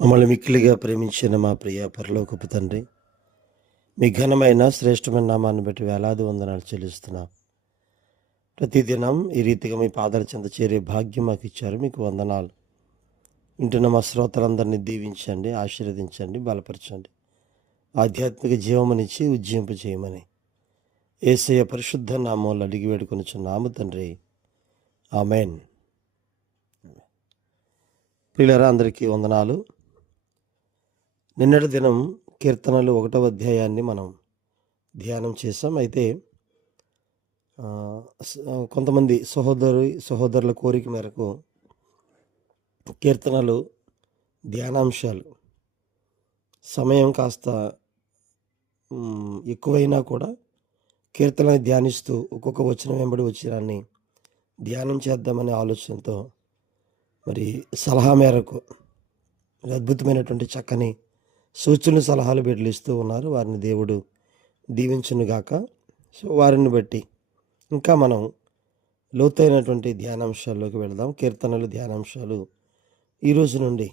మమ్మల్ని మిక్కిలిగా ప్రేమించిన మా ప్రియ పరలోకపు తండ్రి, మీ ఘనమైన శ్రేష్టమైన నామాన్ని బట్టి వేలాది వందనాలు చెల్లిస్తున్నాం. ప్రతిదినం ఈ రీతిగా మీ పాదాల చెంత చేరే భాగ్యం మాకు ఇచ్చారు. మీకు వందనాలు. వింటున్న మా శ్రోతలందరినీ దీవించండి, ఆశీర్వదించండి, బలపరచండి. ఆధ్యాత్మిక జీవమనిచ్చి ఉజ్జింపు చేయమని యేసయ్య పరిశుద్ధ నామంలో అడిగి వేడుకొనుచున్నాము తండ్రి. ఆమెన్. ప్రియులారా, అందరికీ వందనాలు. నిన్నటి దినం కీర్తనలు 1వ అధ్యాయాన్ని మనం ధ్యానం చేసాం. అయితే కొంతమంది సహోదరుల కోరిక మేరకు కీర్తనలు ధ్యానాంశాలు సమయం కాస్త ఎక్కువైనా కూడా కీర్తనని ధ్యానిస్తూ ఒక్కొక్క వచనం వెంబడి వచనాన్ని ధ్యానం చేద్దామనే ఆలోచనతో మరి సలహా మేరకు అద్భుతమైనటువంటి చక్కని సూచనలు సలహాలు బిడ్డలిస్తూ ఉన్నారు. వారిని దేవుడు దీవించునుగాక. సో వారిని బట్టి ఇంకా మనం లోతైనటువంటి ధ్యానాంశాల్లోకి వెళదాం. కీర్తనలు ధ్యానాంశాలు ఈరోజు నుండి,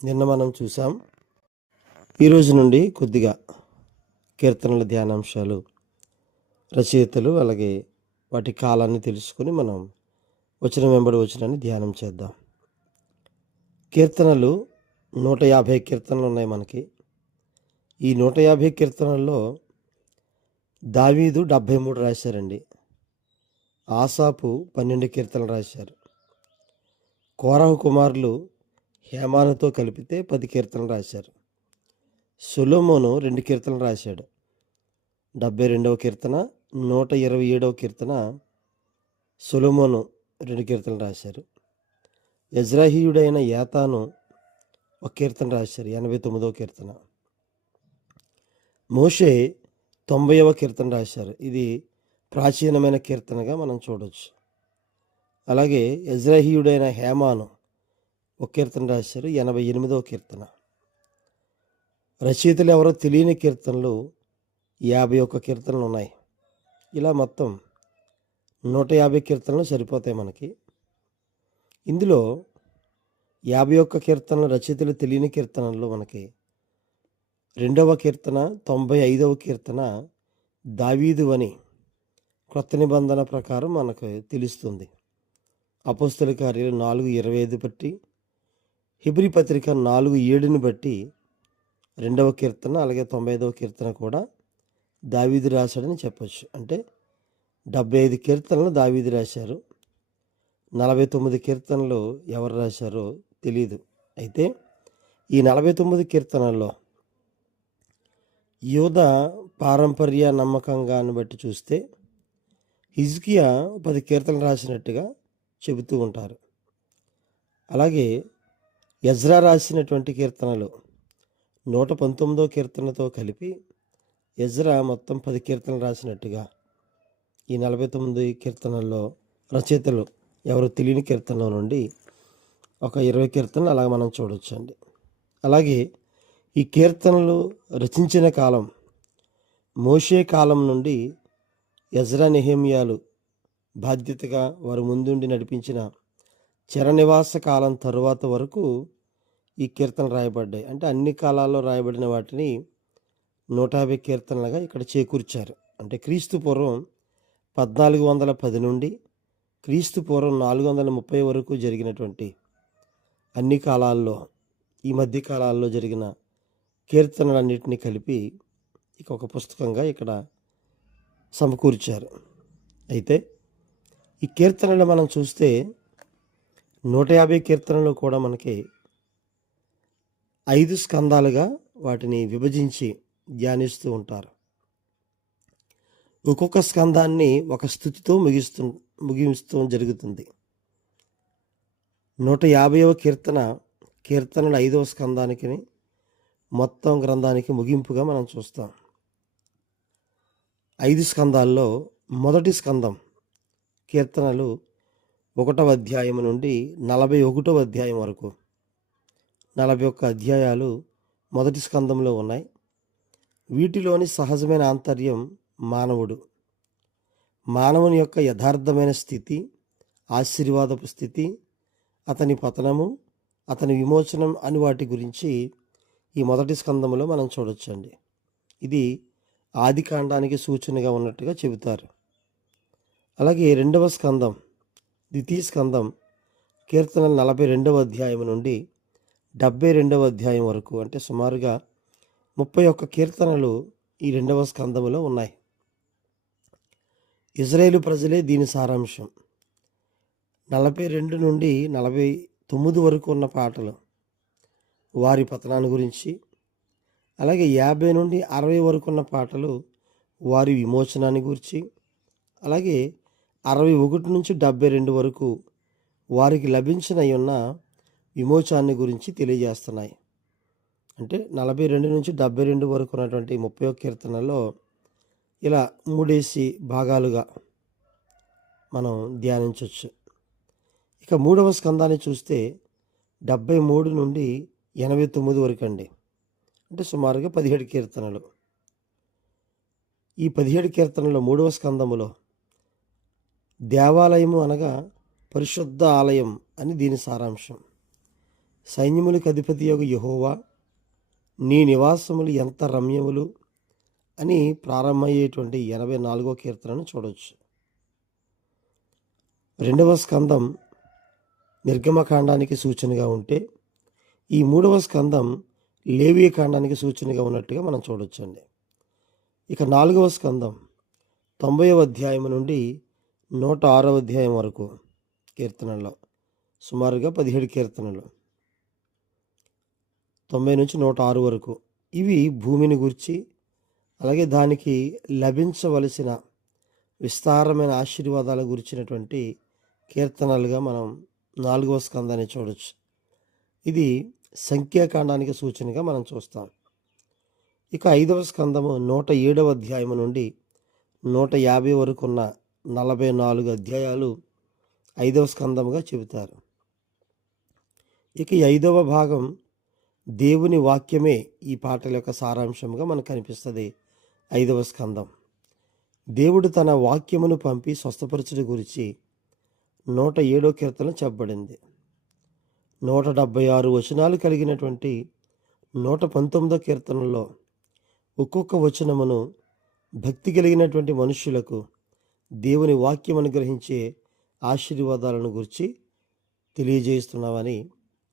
నిన్న మనం చూసాం, ఈరోజు నుండి కొద్దిగా కీర్తనల ధ్యానాంశాలు, రచయితలు, అలాగే వాటి కాలాన్ని తెలుసుకొని మనం వచనం వెంబడి వచనాన్ని ధ్యానం చేద్దాం. కీర్తనలు 150 కీర్తనలు ఉన్నాయి మనకి. ఈ 150 కీర్తనల్లో దావీదు 73 రాశారండి. ఆసాపు 12 కీర్తనలు రాశారు. కోరహు కుమారులు హేమానుతో కలిపితే 10 కీర్తనలు రాశారు. సొలొమోను 2 కీర్తనలు రాశాడు. 72వ కీర్తన, 127వ కీర్తన సొలొమోను 2 కీర్తనలు రాశారు. యజ్రాహీయుడైన యాతాను 1 కీర్తన రాశారు, 89వ కీర్తన. మోషే 90వ కీర్తన రాశారు. ఇది ప్రాచీనమైన కీర్తనగా మనం చూడవచ్చు. అలాగే యజ్రాహీయుడైన హేమాను 1 కీర్తన రాశారు, 88వ కీర్తన. రచయితలు ఎవరో తెలియని కీర్తనలు 51 కీర్తనలు ఉన్నాయి. ఇలా మొత్తం 150 కీర్తనలు సరిపోతాయి మనకి. ఇందులో 51 కీర్తనలు రచయితలు తెలియని కీర్తనల్లో మనకి 2వ కీర్తన, 95వ కీర్తన దావీదు అని క్రొత్త నిబంధన ప్రకారం మనకు తెలుస్తుంది. అపోస్తల కార్యాలు 4:25 బట్టి, హెబ్రీ పత్రిక 4:7 బట్టి 2వ కీర్తన, అలాగే 95వ కీర్తన కూడా దావీదు రాశాడని చెప్పచ్చు. అంటే 75 కీర్తనలు దావీదు రాశారు. 49 కీర్తనలు ఎవరు రాశారో తెలీదు. అయితే ఈ 49 కీర్తనల్లో యూదా పారంపర్య నమ్మకంగాన్ని బట్టి చూస్తే హిజ్కియా 10 కీర్తనలు రాసినట్టుగా చెబుతూ ఉంటారు. అలాగే ఎజ్రా రాసినటువంటి కీర్తనలు 119వ కీర్తనతో కలిపి ఎజ్రా మొత్తం 10 కీర్తనలు రాసినట్టుగా ఈ 49 కీర్తనల్లో రచయితలు ఎవరు తెలియని కీర్తనలో నుండి ఒక 20 కీర్తనలు అలాగే మనం చూడొచ్చండి. అలాగే ఈ కీర్తనలు రచించిన కాలం మోషే కాలం నుండి ఎజ్రా, నెహెమ్యాలు బాధ్యతగా వారు ముందుండి నడిపించిన చెరనివాస కాలం తరువాత వరకు ఈ కీర్తనలు రాయబడ్డాయి. అంటే అన్ని కాలాల్లో రాయబడిన వాటిని 150 కీర్తనలుగా ఇక్కడ చేకూర్చారు. అంటే క్రీస్తు పూర్వం 1410 నుండి క్రీస్తు పూర్వం 430 వరకు జరిగినటువంటి అన్ని కాలాల్లో, ఈ మధ్య కాలాల్లో జరిగిన కీర్తనలన్నింటినీ కలిపి ఇక ఒక పుస్తకంగా ఇక్కడ సమకూర్చారు. అయితే ఈ కీర్తనలు మనం చూస్తే 150 కీర్తనలు కూడా మనకి 5 స్కందాలుగా వాటిని విభజించి ధ్యానిస్తూ ఉంటారు. ఒక్కొక్క స్కందాన్ని ఒక స్తుతితో ముగిస్తూ జరుగుతుంది. 150వ కీర్తనలు 5వ స్కందానికి, మొత్తం గ్రంథానికి ముగింపుగా మనం చూస్తాం. 5 స్కందాల్లో మొదటి స్కందం కీర్తనలు 1వ అధ్యాయం నుండి 41వ అధ్యాయం వరకు 41 అధ్యాయాలు మొదటి స్కందంలో ఉన్నాయి. వీటిలోని సహజమైన ఆంతర్యం మానవుని యొక్క యథార్థమైన స్థితి, ఆశీర్వాదపు స్థితి, అతని పతనము, అతని విమోచనం అని వాటి గురించి ఈ మొదటి స్కందంలో మనం చూడొచ్చండి. ఇది ఆది కాండానికి సూచనగా ఉన్నట్టుగా చెబుతారు. అలాగే రెండవ స్కందం, ద్వితీయ స్కందం, కీర్తనలు 42వ అధ్యాయం నుండి 72వ అధ్యాయం వరకు, అంటే సుమారుగా 31 కీర్తనలు ఈ రెండవ స్కందములో ఉన్నాయి. ఇజ్రాయేలు ప్రజలే దీని సారాంశం. 42 నుండి 49 వరకు ఉన్న పాటలు వారి పతనాన్ని గురించి, అలాగే 50 నుండి 60 వరకు ఉన్న పాటలు వారి విమోచనాన్ని గురించి, అలాగే 61 నుంచి 72 వరకు వారికి లభించిన ఉన్న విమోచనాన్ని గురించి తెలియజేస్తున్నాయి. అంటే 42 నుంచి 72 వరకు ఉన్నటువంటి 31 కీర్తనల్లో ఇలా మూడేసి భాగాలుగా మనం ధ్యానించవచ్చు. ఇక మూడవ స్కందాన్ని చూస్తే 73 నుండి 89 వరకు అండి, అంటే సుమారుగా 17 కీర్తనలు. ఈ 17 కీర్తనలో మూడవ స్కందములో దేవాలయము అనగా పరిశుద్ధ ఆలయం అని దీని సారాంశం. సైన్యములకు అధిపతియగు యెహోవా, నీ నివాసములు ఎంత రమ్యములు అని ప్రారంభమయ్యేటువంటి 84వ కీర్తనను చూడవచ్చు. రెండవ స్కందం నిర్గమకాండానికి సూచనగా ఉంటే, ఈ మూడవ స్కందం లేవీ కాండానికి సూచనగా ఉన్నట్టుగా మనం చూడొచ్చండి. ఇక 4వ స్కందం 90వ అధ్యాయం నుండి 106వ అధ్యాయం వరకు కీర్తనల్లో సుమారుగా 17 కీర్తనలు, 90 నుంచి 106 వరకు. ఇవి భూమిని గురించి, అలాగే దానికి లభించవలసిన విస్తారమైన ఆశీర్వాదాల గురించినటువంటి కీర్తనలుగా మనం 4వ స్కందాన్ని చూడవచ్చు. ఇది సంఖ్యాకాండానికి సూచనగా మనం చూస్తాం. ఇక 5వ స్కందము 107వ అధ్యాయం నుండి 150 వరకు ఉన్న 44 అధ్యాయాలు 5వ స్కందముగా చెబుతారు. ఇక ఈ 5వ భాగం దేవుని వాక్యమే ఈ పాటల యొక్క సారాంశంగా మనకు కనిపిస్తుంది. 5వ స్కందం దేవుడు తన వాక్యమును పంపి స్వస్థపరచుట గురించి 107వ కీర్తన చెప్పబడింది. 176 వచనాలు కలిగినటువంటి 119వ కీర్తనలో ఒక్కొక్క వచనమును భక్తి కలిగినటువంటి మనుష్యులకు దేవుని వాక్యం అనుగ్రహించే ఆశీర్వాదాలను గురించి తెలియజేస్తున్నామని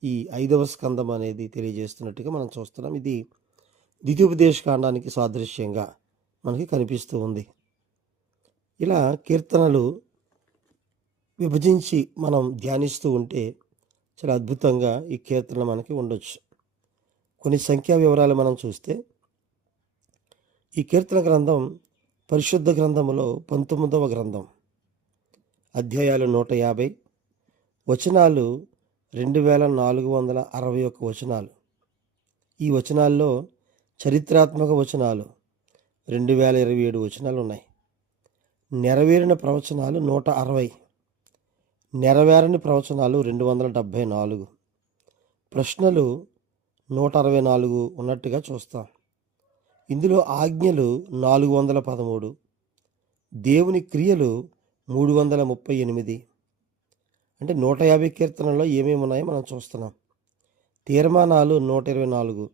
ఈ 5వ స్కందం అనేది తెలియజేస్తున్నట్టుగా మనం చూస్తున్నాం. ఇది ద్వితీయోపదేశ కాండానికి సాదృశ్యంగా మనకి కనిపిస్తూ ఉంది. ఇలా కీర్తనలు విభజించి మనం ధ్యానిస్తూ ఉంటే చాలా అద్భుతంగా ఈ కీర్తనలు మనకి ఉండొచ్చు. కొన్ని సంఖ్యా వివరాలు మనం చూస్తే, ఈ కీర్తన గ్రంథం పరిశుద్ధ గ్రంథములో 19వ గ్రంథం, అధ్యాయాలు 150, వచనాలు 2461 వచనాలు. ఈ వచనాల్లో చరిత్రాత్మక వచనాలు 2027 వచనాలు ఉన్నాయి. నెరవేరిన ప్రవచనాలు 160, నెరవేరని ప్రవచనాలు 274, ప్రశ్నలు 164 ఉన్నట్టుగా చూస్తాం. ఇందులో ఆజ్ఞలు 413, దేవుని క్రియలు 338. అంటే 150 కీర్తనల్లో ఏమేమి ఉన్నాయో మనం చూస్తున్నాం. తీర్మానాలు 124,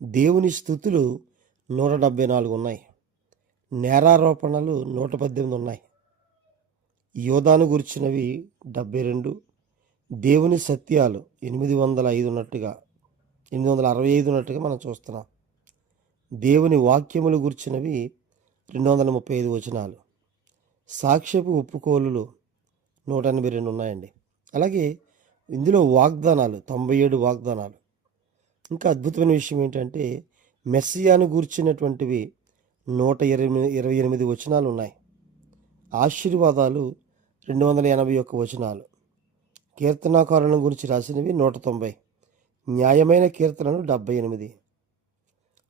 దేవుని స్తుతులు 174 ఉన్నాయి. నేరారోపణలు 118 ఉన్నాయి. యోధాను గురించినవి 72, దేవుని సత్యాలు 805 ఉన్నట్టుగా 865 ఉన్నట్టుగా మనం చూస్తున్నాం. దేవుని వాక్యములు గురించినవి 235 వచనాలు. సాక్ష్యపు ఒప్పుకోలులు 182 ఉన్నాయండి. అలాగే ఇందులో వాగ్దానాలు 97 వాగ్దానాలు. ఇంకా అద్భుతమైన విషయం ఏంటంటే, మెస్సియాను గూర్చినటువంటివి 128 వచనాలు ఉన్నాయి. ఆశీర్వాదాలు 281 వచనాలు. కీర్తనాకారులను గురించి రాసినవి 190, న్యాయమైన కీర్తనలు 78,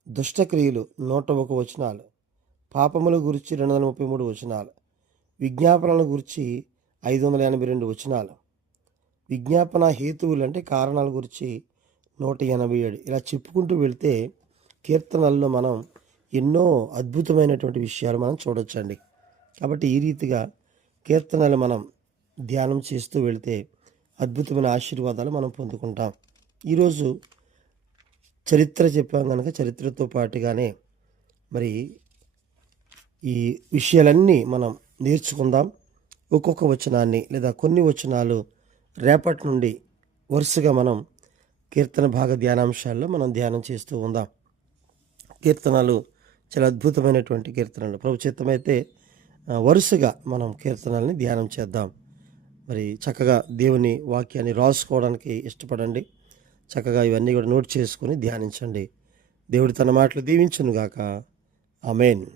దుష్టక్రియలు 101 వచనాలు, పాపముల గురించి 233 వచనాలు, విజ్ఞాపనల గురించి 582 వచనాలు, విజ్ఞాపన హేతువులు అంటే కారణాల గురించి 187. ఇలా చెప్పుకుంటూ వెళ్తే కీర్తనల్లో మనం ఎన్నో అద్భుతమైనటువంటి విషయాలు మనం చూడొచ్చండి. కాబట్టి ఈ రీతిగా కీర్తనలు మనం ధ్యానం చేస్తూ వెళితే అద్భుతమైన ఆశీర్వాదాలు మనం పొందుకుంటాం. ఈరోజు చరిత్ర చెప్పాం కనుక చరిత్రతో పాటుగానే మరి ఈ విషయాలన్నీ మనం నేర్చుకుందాం. ఒక్కొక్క వచనాన్ని లేదా కొన్ని వచనాలు రేపటి నుండి వరుసగా మనం కీర్తన భాగ ధ్యానాంశాల్లో మనం ధ్యానం చేస్తూ ఉందాం. కీర్తనలు చాలా అద్భుతమైనటువంటి కీర్తనలు. ప్రభు చిత్తమైతే వరుసగా మనం కీర్తనల్ని ధ్యానం చేద్దాం. మరి చక్కగా దేవుని వాక్యాన్ని రాసుకోవడానికి ఇష్టపడండి. చక్కగా ఇవన్నీ కూడా నోట్ చేసుకొని ధ్యానించండి. దేవుడు తన మాటలు దీవించునుగాక. ఆమేన్.